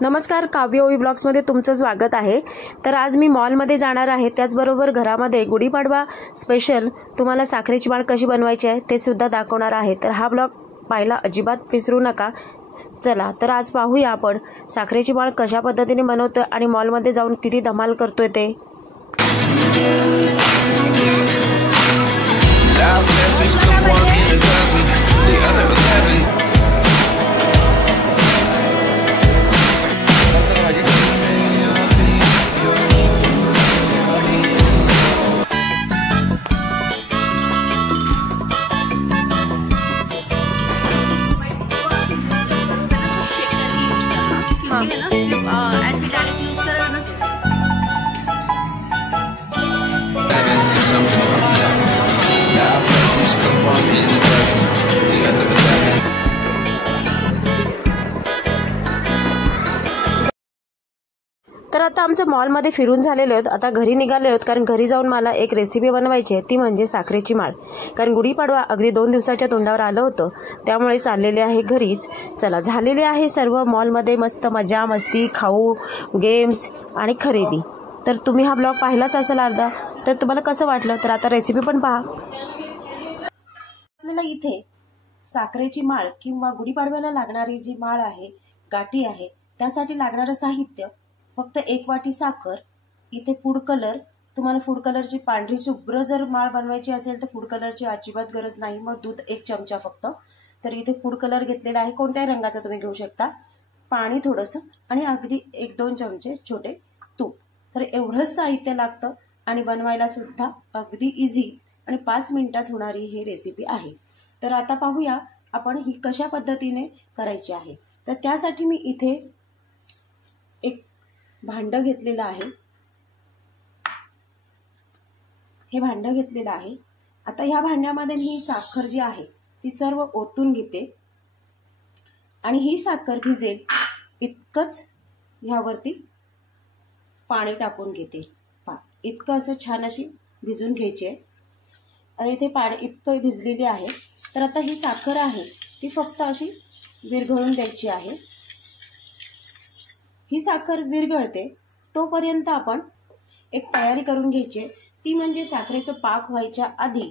नमस्कार, काव्य ओवी ब्लॉग्समध्ये तुमचं स्वागत आहे। तर आज मी मॉलमध्ये जाणार आहे, त्याचबरोबर घरामध्ये गुढीपाडवा स्पेशल तुम्हाला साखरेची माळ कशी बनवायची आहे ते सुद्धा दाखवणार आहे। तर हा ब्लॉग पाहायला अजिबात विसरू नका। चला तर आज पाहूया आपण साखरेची माळ कशा पद्धतीने बनवतोय आणि मॉलमध्ये जाऊन किती धमाल करतोय ते। तर आता आमचं मॉलमध्ये फिरून झालेलो आहोत, आता घरी निघाले आहोत, कारण घरी जाऊन मला एक रेसिपी बनवायची आहे, ती म्हणजे साखरेची माळ। कारण गुढीपाडवा अगदी 2 दिवसाच्या तोंडावर आलं होतं, त्यामुळे चाललेले आहे घरीच। चला, झालेले आहे सर्व मॉलमध्ये मस्त मजा मस्ती, खाऊ, गेम्स आणि खरेदी। तर तुम्ही हा ब्लॉग पाहिलाच असेल अर्धा, तर तुम्हाला कसं वाटलं तर आता रेसिपी पण पहा। आपल्याला इथे साखरेची माळ किंवा गुढीपाडव्याला लागणारी जी माळ आहे, गाठी आहे, त्यासाठी लागणारं साहित्य फक्त 1 वाटी साखर, इथे फूड कलर, तुम्हाला फूड कलरची पांढरी शुभ्र जर माळ बनवायची असेल तर फूड कलरची अजिबात गरज नाही, मग दूध 1 चमचा फक्त। तर इथे फूड कलर घेतलेला आहे, कोणत्याही रंगाचा तुम्ही घेऊ शकता, पाणी थोडंसं आणि अगदी 1-2 चमचे छोटे तूप। तर एवढंच साहित्य लागतं आणि बनवायला सुद्धा अगदी इझी आणि 5 मिनिटात होणारी ही रेसिपी आहे। तर आता पाहूया आपण ही कशा पद्धतीने करायची आहे। तर त्यासाठी मी इथे एक भांडं घेतलेलं आहे, हे भांडं घेतलेलं आहे। आता ह्या भांड्यामध्ये मी साखर जी आहे ती सर्व ओतून घेते आणि ही साखर भिजेल इतकंच ह्यावरती पाणी टाकून घेते। इतकं असं छान अशी भिजून घ्यायची आहे। आता इथे पाणी इतकं भिजलेली आहे, तर आता ही साखर आहे ती फक्त अशी विरघळून द्यायची आहे। ही साखर विरघळते तोपर्यंत आपण एक तयारी करून घ्यायची, ती म्हणजे साखरेचं पाक व्हायच्या आधी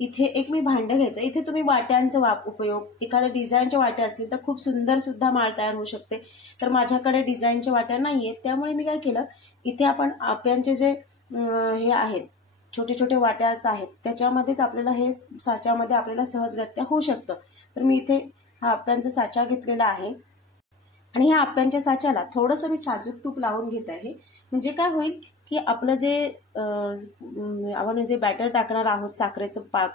इथे एक मी भांडं घ्यायचं। इथे तुम्ही वाट्यांचा उपयोग, एखाद्या डिझाईनच्या वाट्या असतील तर खूप सुंदर सुद्धा माळ तयार होऊ शकते। तर माझ्याकडे डिझाईनच्या वाट्या नाही आहेत, त्यामुळे मी काय केलं, इथे आपण आप्यांचे जे हे आहेत छोटे छोटे वाट्याच आहेत, त्याच्यामध्येच आपल्याला हे साच्यामध्ये आपल्याला सहजगत्या होऊ शकतं। तर मी इथे हा आप्यांचा साचा घेतलेला आहे आणि ह्या आप्यांच्या साच्याला थोडंसं मी साजूक तूप लावून घेत आहे। म्हणजे काय होईल की आपलं जे आपण जे बॅटर टाकणार आहोत, साखरेचं पाक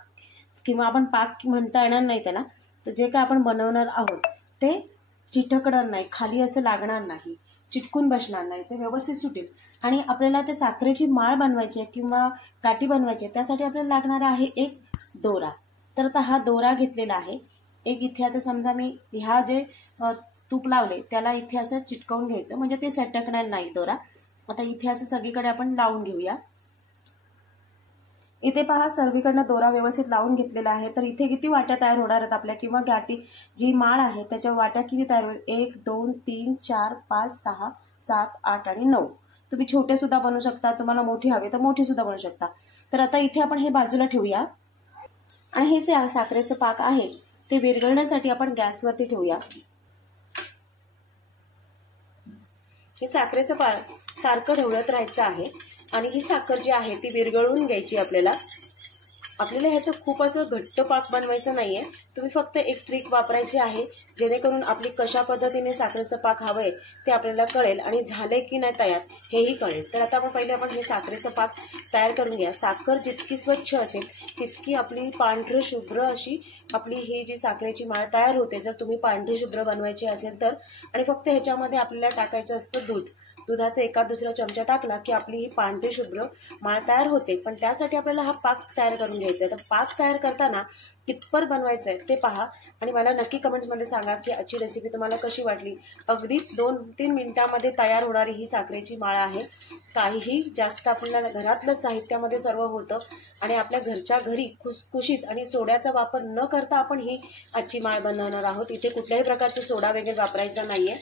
किंवा आपण पाक म्हणता येणार नाही त्याला, तर जे काय आपण बनवणार आहोत ते चिटकणार नाही, खाली असं लागणार नाही, चिटकून बसणार नाही, ते व्यवस्थित सुटेल। आणि आपल्याला ते साखरेची माळ बनवायची आहे किंवा गाठी बनवायची आहे, त्यासाठी आपल्याला लागणार आहे एक दोरा। तर आता हा दोरा घेतलेला आहे एक इथे। आता समजा मी ह्या जे तूप लावले त्याला इथे असं चिटकवून घ्यायचं, म्हणजे ते सटकणार नाही दोरा। आता इथे असं सगळीकडे आपण लावून घेऊया। इथे पहा, सर्वीकडनं दोरा व्यवस्थित लावून घेतलेला आहे। तर इथे किती वाट्या तयार होणार आहेत आपल्या, किंवा गाठी जी माळ आहे त्याच्या वाट्या किती तयार होईल, 1 2 3 4 5 6 7 8 आणि 9। तुम्ही छोटे सुद्धा बनवू शकता, तुम्हाला मोठी हवे तर मोठी सुद्धा बनवू शकता। तर आता इथे आपण हे बाजूला ठेवूया आणि हे जे साखरेचं पाक आहे ते विरघळण्यासाठी आपण गॅसवरती ठेवूया। हे साखरेचं पाक सारखं ढवळत राहायचं आहे आणि ही साखर जी आहे ती विरघळून घ्यायची आपल्याला। ह्याचं खूप असं घट्ट पाक बनवायचं नाहीये, तुम्ही फक्त एक ट्रिक वापरायची आहे, जेणेकरून आपली कशा पद्धतीने साखरेचं पाक हवंय ते आपल्याला कळेल आणि झाले की नाही तयार हेही कळेल। तर आता पहिले आपण हे साखरेचं पाक तयार करून घ्या। साखर जितकी स्वच्छ असेल तितकी आपली पांढरी शुभ्र अशी आपली ही जी साखरेची माळ तयार होते, जर तुम्ही पांढरी शुभ्र बनवायची असेल तर। आणि फक्त ह्याच्यामध्ये आपल्याला टाकायचं असतं दूध। दुधाचा 1-2 चमचा टाकला की आपली ही पांढरी शुभ्र माळ तयार होते। पण त्यासाठी आपल्याला हा पाक तयार करून घ्यायचा आहे। तर पाक तयार करताना कितपर बनवायचं आहे ते पहा आणि मला नक्की कमेंट्समध्ये सांगा की आजची रेसिपी तुम्हाला कशी वाटली। अगदी 2-3 मिनिटांमध्ये तयार होणारी ही साखरेची माळ आहे। काहीही जास्त आपल्याला घरातलं साहित्यामध्ये सर्व होतं आणि आपल्या घरच्या घरी खुसखुशीत आणि सोड्याचा वापर न करता आपण ही आजची माळ बनवणार आहोत। इथे कुठल्याही प्रकारचा सोडा वगैरे वापरायचा नाहीये।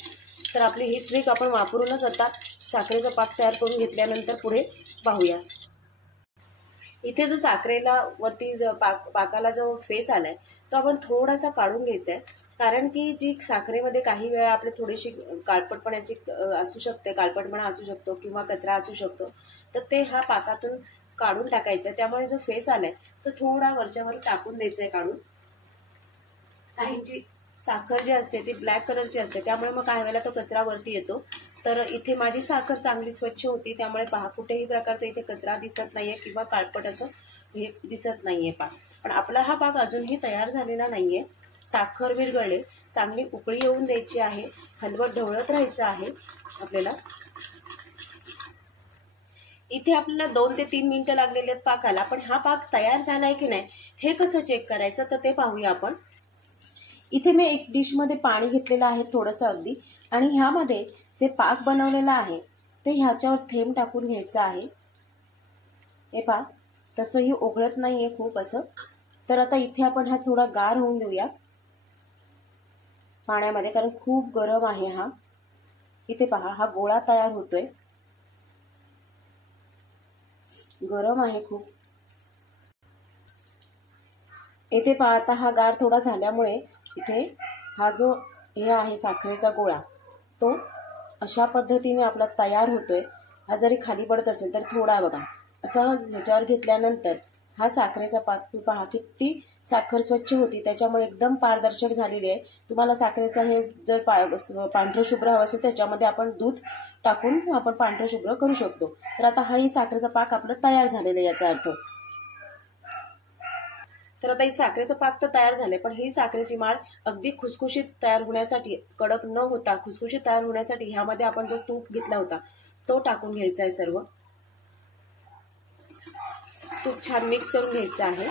तर आपली ही ट्रिक आपण वापरूनच आता साखरेचा पाक तयार करून घेतल्यानंतर पुढे पाहूया। इथे जो साखरेला वरती पाकाला जो फेस आलाय तो आपण थोडासा काढून घ्यायचा आहे, कारण की जी साखरेमध्ये काही वेळा आपली थोडीशी काळपटपणाची असू शकते, काळपटपणा असू शकतो किंवा कचरा असू शकतो, तर ते हा पाकातून काढून टाकायचं आहे। त्यामुळे जो फेस आलाय तो थोडा वरच्यावर टाकून द्यायचा आहे काढून। काहींची साखर जी असते ती ब्लॅक कलरची असते, त्यामुळे मग काही वेळेला तो कचरा वरती येतो। तर इथे माझी साखर चांगली स्वच्छ होती, त्यामुळे पहा कुठेही प्रकारचा इथे कचरा दिसत नाहीये किंवा काळपट असं हे दिसत नाहीये पाक। पण आपला हा पाक अजूनही तयार झालेला नाहीये। साखर विरघळले, चांगली उकळी येऊन द्यायची आहे, हलवत ढवळत राहायचं आहे आपल्याला। इथे आपल्याला 2 ते 3 मिनिटं लागलेले आहेत पाकाला, पण हा पाक तयार झालाय की नाही हे कसं चेक करायचं तर ते पाहूया आपण। इथे मी एक डिशमध्ये पाणी घेतलेलं आहे थोडंसं अगदी, आणि ह्यामध्ये जे पाक बनवलेला आहे ते ह्याच्यावर थेंब टाकून घ्यायचं आहे। हे पहा तसंही ओघळत नाहीये खूप असं। तर आता इथे आपण हा थोडा गार होऊन देऊया पाण्यामध्ये, कारण खूप गरम आहे हा। इथे पहा हा गोळा तयार होतोय, गरम आहे खूप। इथे पहा आता हा गार थोडा झाल्यामुळे इथे हा जो हे आहे साखरेचा गोळा तो अशा पद्धतीने आपला तयार होतोय। हा जरी खाली पडत असेल तर थोडा बघा असं ह्याच्यावर घेतल्यानंतर हा साखरेचा पाक पहा किती साखर स्वच्छ होती, त्याच्यामुळे एकदम पारदर्शक झालेली आहे। तुम्हाला साखरेचा हे जर पांढरं शुभ्र हवं असेल त्याच्यामध्ये आपण दूध टाकून आपण पांढरं शुभ्र करू शकतो। तर आता हाही साखरेचा पाक आपलं तयार झालेला आहे याचा अर्थ। तर आता ही साखरेचं पाक तर तयार झालंय, पण ही साखरेची माळ अगदी खुसखुशीत तयार होण्यासाठी, कडक न होता खुसखुशीत तयार होण्यासाठी ह्यामध्ये आपण जो तूप घेतला होता तो टाकून घ्यायचा आहे। सर्व तूप छान मिक्स करून घ्यायचं आहे।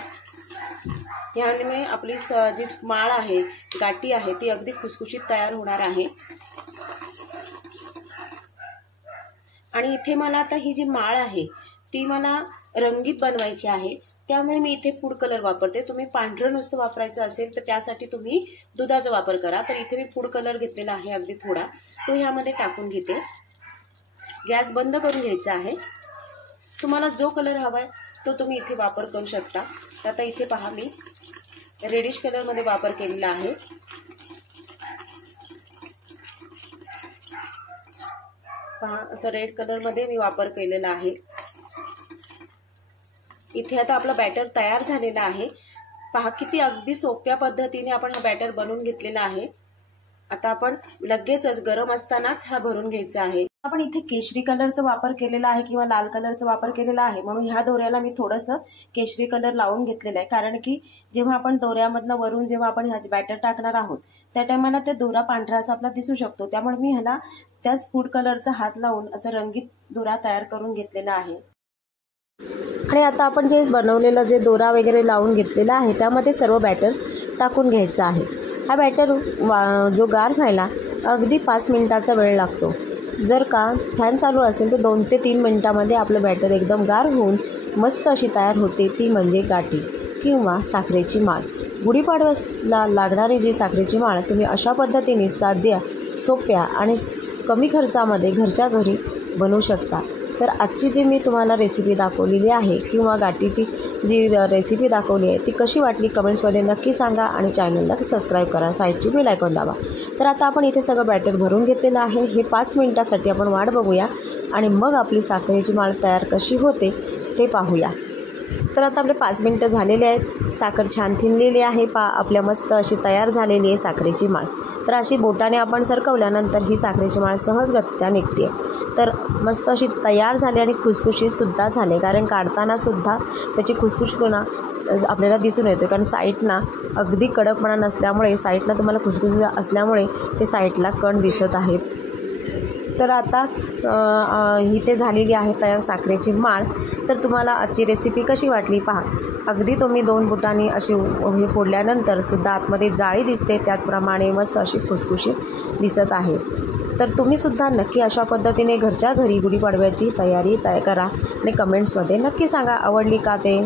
यामुळे आपली जी माळ आहे, गाठी आहे, ती अगदी खुसखुशीत तयार होणार आहे। आणि इथे मला आता ही जी माळ आहे ती मला रंगीत बनवायची आहे, त्यामुळे मी इथे फूड कलर वापरते। तुम्ही पांढरं नुसतं वापरायचं असेल तर त्यासाठी तुम्ही दुधाचा वापर करा। तर इथे मी फूड कलर घेतलेला आहे अगदी थोडा, तो ह्यामध्ये टाकून घेते। गॅस बंद करून घ्यायचा आहे। तुम्हाला जो कलर हवाय तो तुम्ही इथे वापर करू शकता। तर आता इथे पहा मी रेडिश कलरमध्ये वापर केलेला आहे। पहा असं रेड कलरमध्ये मी वापर केलेला आहे। इथे आता आपला बॅटर तयार झालेला आहे। पहा किती अगदी सोप्या पद्धतीने आपण हा बॅटर बनवून घेतलेला आहे। आता आपण लगेचच गरम असतानाच हा भरून घ्यायचा आहे। आपण इथे केशरी कलरचा वापर केलेला आहे किंवा लाल कलरचा वापर केलेला आहे, म्हणून ह्या दोऱ्याला मी थोडंसं केशरी कलर लावून घेतलेला आहे, कारण की जेव्हा आपण दोऱ्यामधनं वरून जेव्हा आपण ह्याचे बॅटर टाकणार आहोत त्या टायमाला ते दोरा पांढरा असा आपला दिसू शकतो। त्यामुळे मी ह्याला त्याच फूड कलरचा हात लावून असं रंगीत दोरा तयार करून घेतलेला आहे। आणि आता आपण जे बनवलेलं जे दोरा वगैरे लावून घेतलेला आहे त्यामध्ये सर्व बॅटर टाकून घ्यायचं आहे। हा बॅटर जो गार व्हायला अगदी 5 मिनिटाचा वेळ लागतो। जर का फॅन चालू असेल तर 2 ते 3 मिनिटामध्ये आपलं बॅटर एकदम गार होऊन मस्त अशी तयार होते, ती म्हणजे गाठी किंवा साखरेची माळ। गुढीपाडव्याला लागणारी जी साखरेची माळ तुम्ही अशा पद्धतीने साध्या, सोप्या आणि कमी खर्चामध्ये घरच्या घरी बनवू शकता। तर आजची जी मी तुम्हाला रेसिपी दाखवलेली आहे किंवा गाठीची जी रेसिपी दाखवली आहे ती कशी वाटली कमेंट्समध्ये नक्की सांगा, आणि चॅनलला सबस्क्राईब करा, साईडची बेल आयकॉन दाबा। तर आता आपण इथे सगळं बॅटर भरून घेतलेलं आहे। हे 5 मिनिटासाठी आपण वाट बघूया आणि मग आपली साखरेची माळ तयार कशी होते ते पाहूया। तर आता आपले 5 मिनिटं झालेले आहेत। साखर छान थिनलेली आहे, आपल्या मस्त अशी तयार झालेली आहे साखरेची माळ। तर अशी बोटाने आपण सरकवल्यानंतर ही साखरेची माळ सहजगत्या निघते। तर मस्त अशी तयार झाली आणि खुसखुशीतसुद्धा झाले, कारण काढताना सुद्धा त्याची खुसखुशीतपणा आपल्याला दिसून येतो, कारण साईडना अगदी कडकपणा नसल्यामुळे, साईडला तुम्हाला खुसखुशीत असल्यामुळे ते साईडला कण दिसत आहेत। तर आता इथे झालेली आहे तयार साखरेची माळ। तर तुम्हाला आजची रेसिपी कशी वाटली पहा, अगदी तुम्ही 2 बोटांनी अशी हे फोडल्यानंतर सुद्धा आतमध्ये जाळी दिसते, त्याचप्रमाणे मस्त अशी खुसखुशीत दिसत आहे। तर तुम्हीसुद्धा नक्की अशा पद्धतीने घरच्या घरी गुढीपाडव्याची तयारी करा आणि कमेंट्समध्ये नक्की सांगा आवडली का ते।